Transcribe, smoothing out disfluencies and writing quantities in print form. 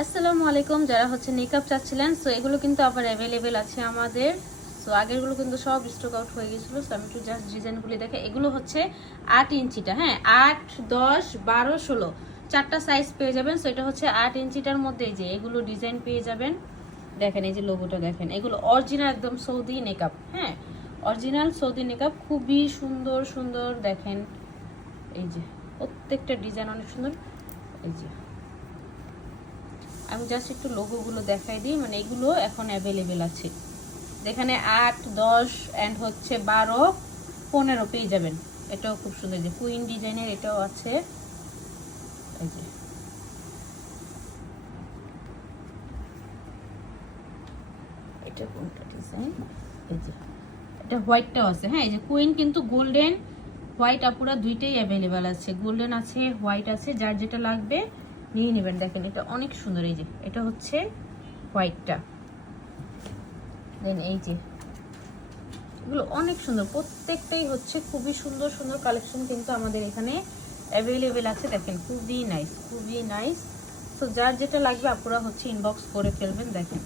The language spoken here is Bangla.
আসসালামু আলাইকুম। যারা হচ্ছে মেকআপ চাচ্ছিলেন, সো এগুলো কিন্তু আবার অ্যাভেলেবেল আছে আমাদের। সো আগেরগুলো কিন্তু সব স্টক আউট হয়ে গেছিলো। সো আমি একটু জাস্ট ডিজাইনগুলি দেখে, এগুলো হচ্ছে 8 ইঞ্চিটা, হ্যাঁ 8, 10, 12, 16 চারটা সাইজ পেয়ে যাবেন। সো এটা হচ্ছে 8 ইঞ্চিটার মধ্যে যে এগুলো ডিজাইন পেয়ে যাবেন। দেখেন এই যে লোগোটা দেখেন, এগুলো অরিজিনাল একদম সৌদি মেকআপ, হ্যাঁ অরিজিনাল সৌদি মেকআপ, খুবই সুন্দর সুন্দর। দেখেন এই যে প্রত্যেকটা ডিজাইন অনেক সুন্দর। এই যে আমি জাস্ট একটু লোগোগুলো দেখাই দিই, মানে এগুলো এখন অ্যাভেলেবেল আছে। যেখানে 8, 10 অ্যান্ড হচ্ছে 12, 15 পেয়ে যাবেন। এটাও খুব সুন্দর, যে কুইন ডিজাইনের এটাও আছে। এই যে এটা কোনটা ডিজাইন, এই যে এটা হোয়াইটটাও আছে, হ্যাঁ এই যে কুইন কিন্তু গোল্ডেন হোয়াইট আপুরা দুইটাই অ্যাভেলেবেল আছে, গোল্ডেন আছে হোয়াইট আছে, যার যেটা লাগবে নিয়ে নেবেন। দেখেন এটা অনেক সুন্দর, এই যে এটা হচ্ছে হোয়াইটটা। দেন এই যে এগুলো অনেক সুন্দর, প্রত্যেকটাই হচ্ছে খুবই সুন্দর সুন্দর কালেকশন কিন্তু আমাদের এখানে অ্যাভেলেবেল আছে। দেখেন খুবই নাইস, খুবই নাইস। তো যার যেটা লাগবে আপনারা হচ্ছে ইনবক্স করে ফেলবেন। দেখেন